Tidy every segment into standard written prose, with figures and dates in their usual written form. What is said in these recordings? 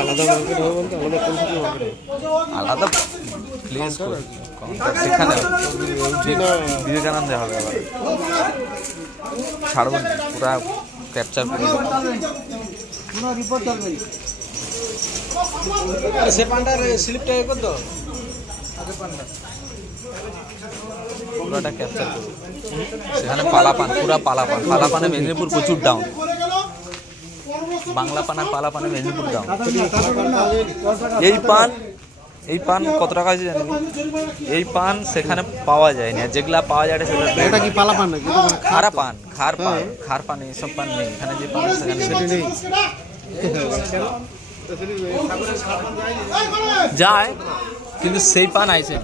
আলাদা মার্কেট হবে বলতে আলাদা কোন মার্কেট আলাদা প্লেস সেখানে বিবেকানন্দে হবে আবার ছাড়ব পুরা ক্যাপচার করে সে পান্ডার স্লিপটা এ করতো পুরাটা ক্যাপচার করব সেখানে পালাপান পুরা পালাপানে মেদিনীপুর প্রচুর ডাউন বাংলা পান আর পালাপানে মেদিনীপুর ডাউন এই পান কত টাকা আছে জানি এই পান সেখানে পাওয়া যায় না যেগুলা পাওয়া যায় এটা কি পালা পান নাকি খার পান এইসব পান নেই এখানে যে পান সেখানে নেই যায় কিন্তু সেই পান আইছে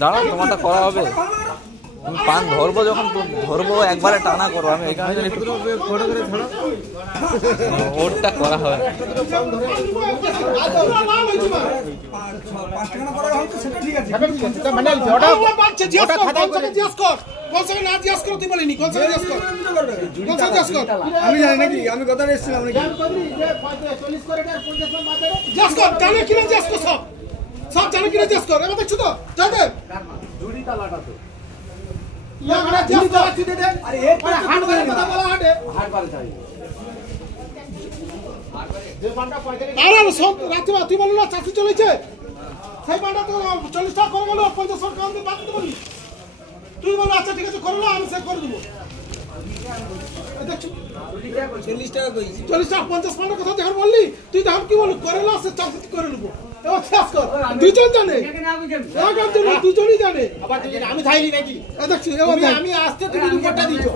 দাঁড়া তোমারটা করা হবে তুমি পান ধরবো যখন ধরবো একবারে টানা করো আমি এখানে ওরটা করা হবে আমি জানি নাকি আমি কথা এসেছিলাম নাকি সব জানে কিনা জিজ্ঞেস কর এবার দেখছো তো যাদের রাত্রিবার তুই বলি না চাকরি চলেছে সেই পানটা তো 40 টাকা করে গেল 50 টাকা আমি বাকি দেবো তুই বল আচ্ছা ঠিক আছে করলো আমি সেভ করে দেবো 40 টাকা কই 40 টাকা 50 টাকা কথা যখন বললি তুই তখন কি বল করে না সে চাকরি করে নেবো এবার শেষ কর দুজন জানে দুজনই জানে আমি থাইনি নাকি দেখছি আমি আসতে তুমি রিপোর্টটা দিছো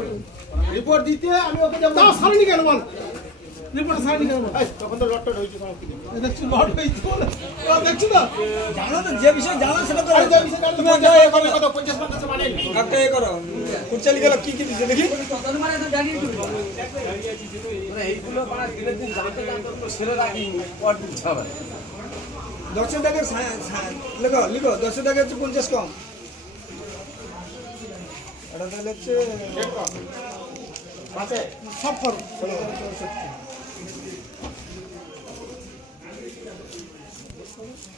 রিপোর্ট দিতে আমি ওকে দাও সারনি কেন বল রিপোর্ট সারনি কেন তখন তো লটট হইছে সমস্ত দেখছি লট হইছে বলে দেখছি না জানো তো যে বিষয় জানো সেটা তো যে বিষয় জানো তুমি কত 50 50 মানে কাকে এ করো কুরচালি গেল কি কি দিছে দেখি কত মানে তো জানি তুমি এইগুলো বাড়া দিলে দিন জানতে তো ছেলে রাখি পট দিতে হবে 10 টাকার লিখো 10 টাকা হচ্ছে 50 কম এটা তাহলে হচ্ছে আছে সব করো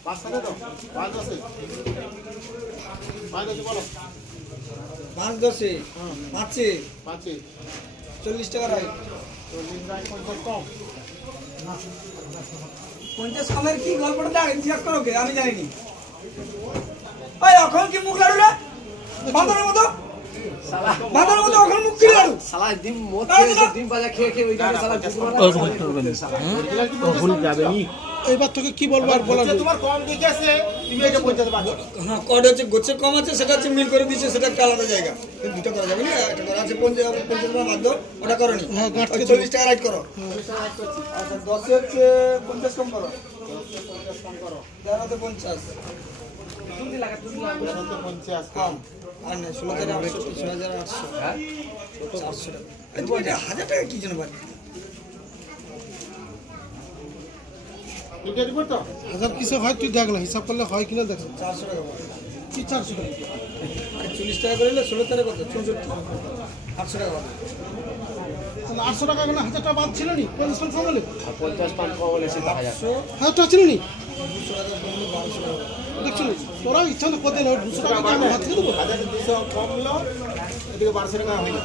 5 টাকা দাও 5 10 বলো 5 10 5 40 টাকা রাইট 40 রাইট 50 কম 50 কমের কি গল্পটা ইতিহাস করো কে আমি জানি নি ওই এখন কি মুখ লাড়ু রে বাঁদরের মতো শালা বাঁদরের মতো এখন মুখ কি লাড়ু শালা ডিম মত খেয়ে ডিম ভাজা খেয়ে ওইখানে শালা ভুল যাবে নি এইবার তোকে কি বলবো আর বলার তোমার কম দেখে আছে তুমি এটা 50 বাদ হ্যাঁ কোড হচ্ছে গোছে কম আছে সেটা হচ্ছে মিল করে দিয়েছে সেটা একটা আলাদা জায়গা কিন্তু দুটো করা যাবে না একটা করা আছে 50 টাকা বাদ দাও ওটা করনি হ্যাঁ 40 টাকা রাইট করো 40 টাকা রাইট করছি আচ্ছা 10 হচ্ছে 50 কম করো 50 কম করো 11 তে 50 তুমি লাগা 50 কম আর না 16800 হ্যাঁ 400 টাকা এটা 1000 টাকা কি জন্য বাদ এটা রিপোর্ট তো 1000 কিসে হয় তুই দেখ না হিসাব করলে হয় কিনা দেখ 400 টাকা কি 400 টাকা 40 টাকা করে নিলে 16 টাকা কত 64 800 টাকা বাদ 800 টাকা না 1000 টাকা বাদ ছিল নি 50 টাকা সামলে 50 টাকা বলে সে 1000 টাকা ছিল নি 200 টাকা কমলে 1200 টাকা দেখছো তোরা ইচ্ছা তো কত না 200 টাকা আমি হাত থেকে দেবো 1200 কমলো এদিকে 1200 টাকা হইলো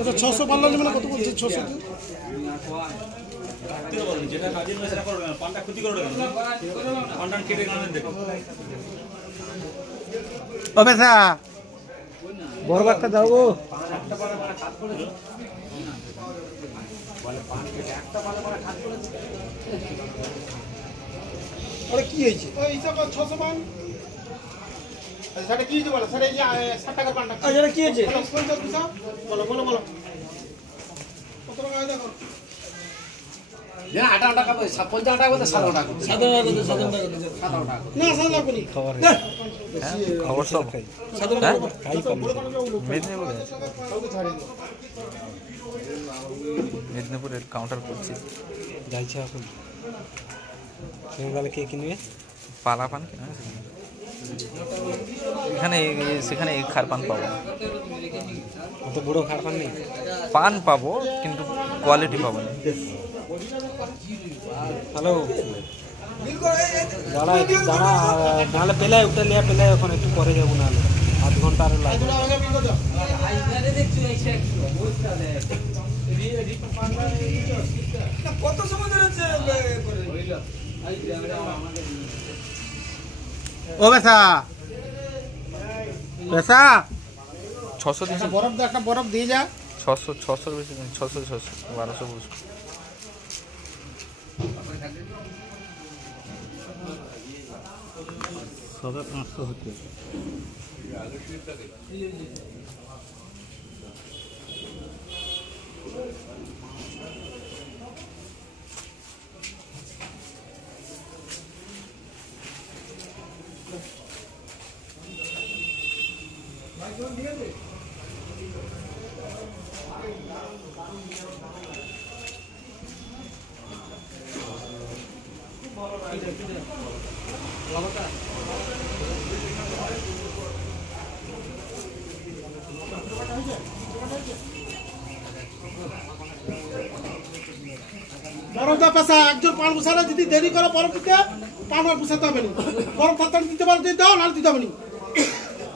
এটা 600 পারলো মানে কত বলছিস 600 যেটা কাজের নয় সেটা করবে না পানটা ক্ষতি করবে কেন পানটা কেটে গানে দেখো ওবে সা বরবাদটা দাও গো আরে কি হইছে ওই হিসাব 600 পান সেটা কি হইছে বলো সেটা এই যে 60 টাকার পানটা আরে কি হইছে 50 পয়সা বলো কত টাকা হয় দেখো যেন 58 টাকা 50 টাকা বলতে 57 টাকা সাধারণ টাকা 7 টাকা 57 টাকা না সাদা লাগবে নি খবর সব সাধারণ হ্যাঁ? টাকা মেদিনীপুরের কাউন্টার করছি যাইছে এখন সেখানে কে কিনবে পালা পান কিনা এখানে সেখানে এই খার পান পাবো না। অত বড় খার পান নেই পান পাবো কিন্তু কোয়ালিটি পাবো না। হ্যালো দাঁড়া দাঁড়া নাহলে পেলায় উঠে লিয়া পেলায় এখন একটু পরে যাবো নাহলে আধ ঘন্টা আর লাগবে কত সময় ধরে ও বেসা বেসা 600 দিয়েছে বরফ দে একটা বরফ দিয়ে যা 600 বেশি 600 1200 বুঝ সবে 500 হচ্ছে বরফ দা পেশা একজন পান পুষালে যদি দেরি করে বরফ দিতে পান আর পুষাতে হবে না বরফ থাকতে দিতে পারো দিতে দাও নাহলে দিতে হবে না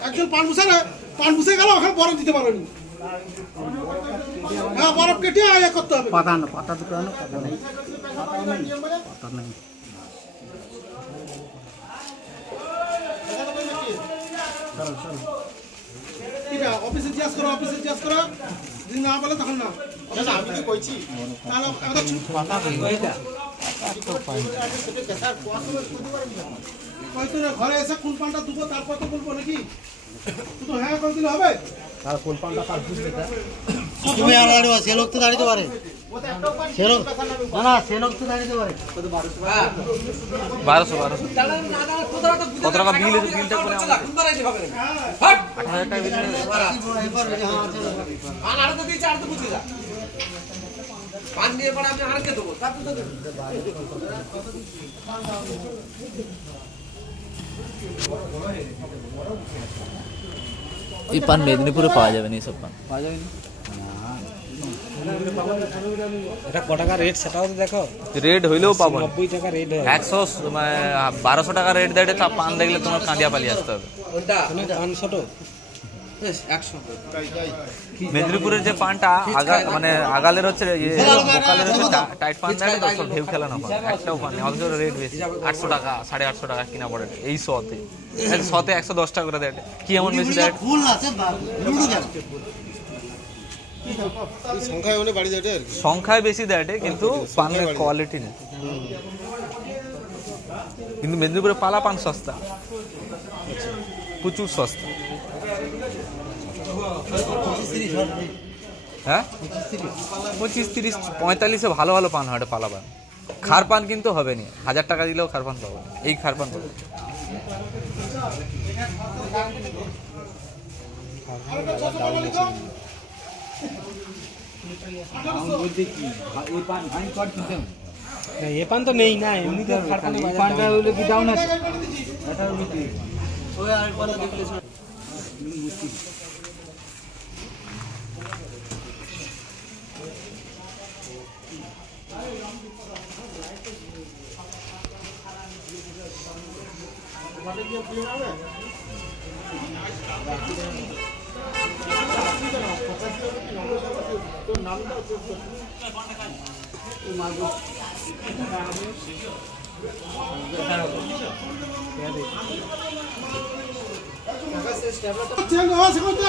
একজন পান পুষালে পান পুষে গেল ওখানে বরফ দিতে পারো না হ্যাঁ বরফ কেটে ইয়ে করতে হবে পাতা না পাতা দুটো না পাতা নেই পাতা নেই এটা অফিসে জিজ্ঞাস করো যদি না বলে তখন না আমি তো কইছি তাহলে পাতা কই হয়তো ঘরে এসে কোন পানটা দুবো তারপর তো বলবো নাকি শুধু হ্যাঁ করে দিলে হবে তার কোন পানটা তার বুঝতে তুমি আর দাঁড়িয়ে সে লোক তো দাঁড়িতে পারে সে লোক না সে লোক তো দাঁড়িতে পারে 1200 কত টাকা বিলটা করে আমাদের 8000 টাকা বিল পান আর তো দিয়েছে আর তো বুঝি যা পান নিয়ে পড়া আমি আর কে দেবো তারপর তো এই পান মেদিনীপুরে পাওয়া যাবে না এইসব পান পাওয়া যাবে না এটা কত টাকা রেট সেটাও তো দেখো রেড হইলেও পাবো না 90 টাকা রেট হয় 1200 টাকা রেট দেয় তা পান দেখলে তোমার কাঁদিয়া পালিয়ে আসতে হবে কোনটা পান ছোট 100 মেদিনীপুরের যে পানটা মানে আগালের হচ্ছে বোকালের হচ্ছে টাইট পান দেয় তো সব ঢেউ খেলানো পান একটাও পান অথচ রেট বেশি 800 টাকা 850 টাকা কিনা পড়ে এই শতে 110 টাকা করে দেয় কি এমন বেশি দেয় ফুল আছে লুডু গেল সংখ্যায় অনেক বাড়ি যাবে সংখ্যায় বেশি দেয় কিন্তু পানের কোয়ালিটি নেই কিন্তু মেদিনীপুরে পালা পান সস্তা প্রচুর সস্তা হ্যাঁ 25-30 45 ভালো ভালো পান হয় পালা পান খার পান কিন্তু হবে না 1000 টাকা দিলেও খার পান পাবো এই খার পান পাবো এ পান তো নেই না এমনিতে খার পান পানটা হইলো কি ডাউন আছে এটা হইলো ওই আর পান দেখলে মুশকিল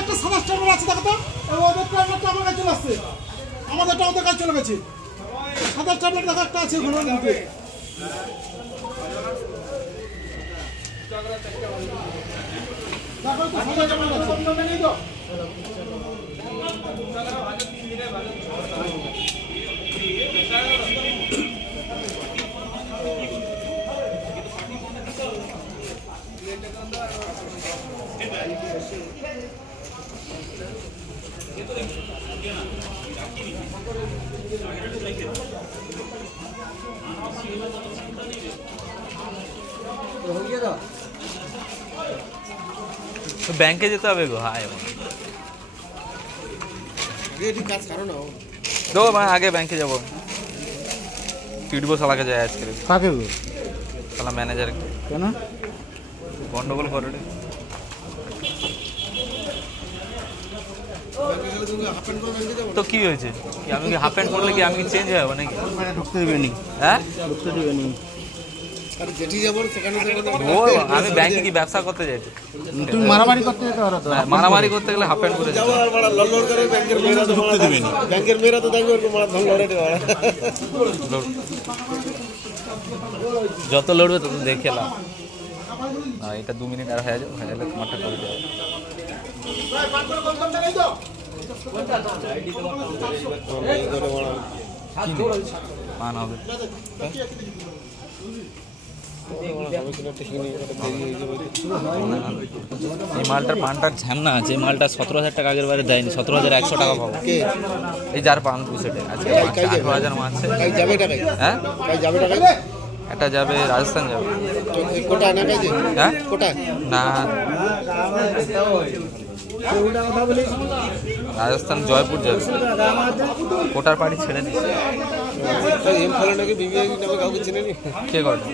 একটা সাদা স্ট্যাম্পার আছে দেখো তো ওদের ট্যাবলেটটা আমার কাছে চলে আসছে আমাদেরটা ওদের কাছে চলে গেছে সাদা ট্যাবলেট দেখো একটা আছে ঘুরে নিতে দেখো তো সাদা ট্যাবলেট আছে নিয়ে দাও ব্যাংকে যেতে হবে গো। হায় কাজ ছাড়ো না তো মানে আগে ব্যাংকে যাবো, পিটবো শালাকে যায় আজকে। কাকে গো? শালা ম্যানেজার কেন? গন্ডগোল করে রে। তো কি হয়েছে? কি আমি কি হাফ প্যান্ট পরলে কি আমি কি চেঞ্জ হয়ে যাবো নাকি? ঢুকতে দেবে নি, হ্যাঁ ঢুকতে দেবে নি। আর যেটি যাবো সেখানে ও আমি ব্যাংকে কি ব্যবসা করতে যাইছি? তুমি মারামারি করতে যেতে পারো তো। মারামারি করতে গেলে হাফ প্যান্ট পরে যাবো। আর বড় লড়লড় করে ব্যাংকের মেয়েরা তো ঢুকতে দেবে না। ব্যাংকের মেয়েরা তো দেখবে একটু বড় ধন লড়ে দেবে। যত লড়বে তত দেখে লাভ। এটা 2 মিনিট আর হয়ে যাবে, তোমারটা করে দেবো। মান হবে এই মালটার পানটার ঝামনা আছে। এই মালটা 17,000 টাকা আগের বারে দেয়নি, 17,100 টাকা পাবো। এই যার পান পুষেটে আজকে 18,000 মারছে। যাবে টাকায়, হ্যাঁ যাবে টাকায়। একটা যাবে রাজস্থান যাবে। কোটা না কাজে? হ্যাঁ কোটা না, রাজস্থান জয়পুর যাবে। কোটার পার্টি ছেড়ে দিচ্ছে। এম ফলে নাকি বিবিআই নামে কাউকে চিনে নি? কে কটা?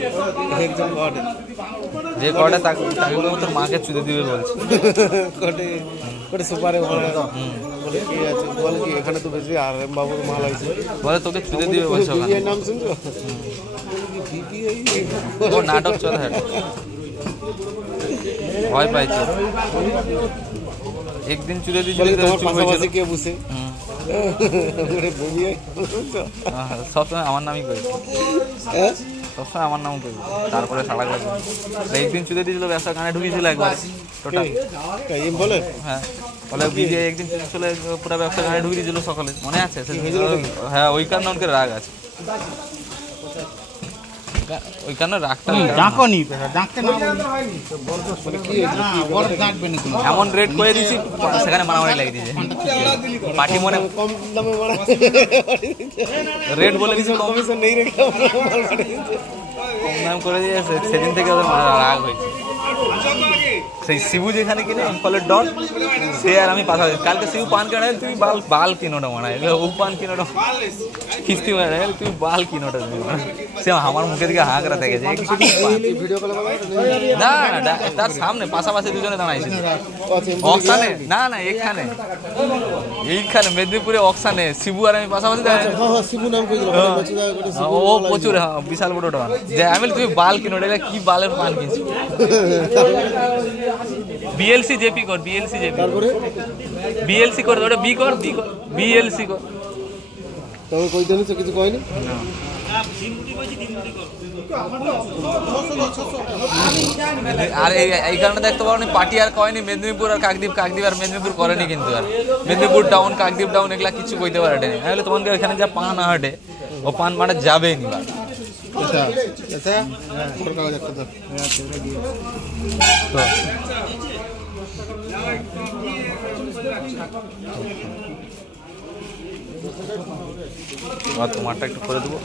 একজন ঘটে যে কটা তাকে তোর মাকে চুদে দিবে বলছে। কোটে কোটে সুপারে বলে কি আছে বল কি এখানে তো বেশি আর এম বাবুর মাল আছে বলে তোকে চুদে দিবে বলছে। বিবিআই নাম শুনছো? বিবিআই ও নাটক চলে ভয় পাইছে। একদিন চুদে দিয়েছিল তোমার পাশাপাশি কে বসে সবসময় আমার নামই করি, সবসময় আমার নাম করি। তারপরে সাড়া গেছে একদিন চুদে দিয়েছিল, ব্যবসা কানে ঢুকিয়েছিল একবার টোটাল। বলে হ্যাঁ বলে বিবিআই একদিন চলে পুরো ব্যবসা কানে ঢুকিয়ে দিয়েছিল সকালে, মনে আছে? হ্যাঁ ওই কারণে অনেকের রাগ আছে, ওই কারণে রাগটা ডাকনি ডাকতে না বড় ডাকবে না। এমন রেট করে দিয়েছি সেখানে মারামারি লাগিয়ে দিয়েছে। পার্টি মনে কম দামে মারা রেট বলে দিয়েছি, কমিশন নেই রেখে কম দাম করে দিয়েছে। সেদিন থেকে ওদের রাগ হয়েছে। সেই শিবু যেখানে কিনে ফলের ডল, সে আর আমি পাশাপাশি। কালকে শিবু পান কেনা, তুই বাল কিনোটা মানায়, ও পান কিনোটা কিস্তি মারা, তুই বাল কিনোটা। সে আমার মুখের দিকে হাঁকড়া থেকে যায়। না না তার সামনে পাশাপাশি দুজনে দাঁড়াইছিল অকশানে। না না এখানে এইখানে মেদিনীপুরে অকশানে শিবু আর আমি পাশাপাশি দাঁড়াই। ও প্রচুর বিশাল বড় ডন। যে আমি তুই বাল কিনোটা, কি বালের পান কিনছি? বিএলসি জেপি কর, বিএলসি জেপি, বিএলসি কর, ওটা বি কর, বি কর, বিএলসি কর। তবে কই জানিস কিছু কয়নি? আর এই কারণে দেখতে পারো পার্টি আর কয়নি মেদিনীপুর আর কাকদ্বীপ, কাকদ্বীপ আর মেদিনীপুর করেনি কিন্তু। আর মেদিনীপুর টাউন, কাকদ্বীপ টাউন এগুলা কিছু কইতে পারে না। তাহলে তোমাকে এখানে যা পান না হাঁটে, ও পান মাঠে যাবেই নি। তোমারটা একটু করে দেবো।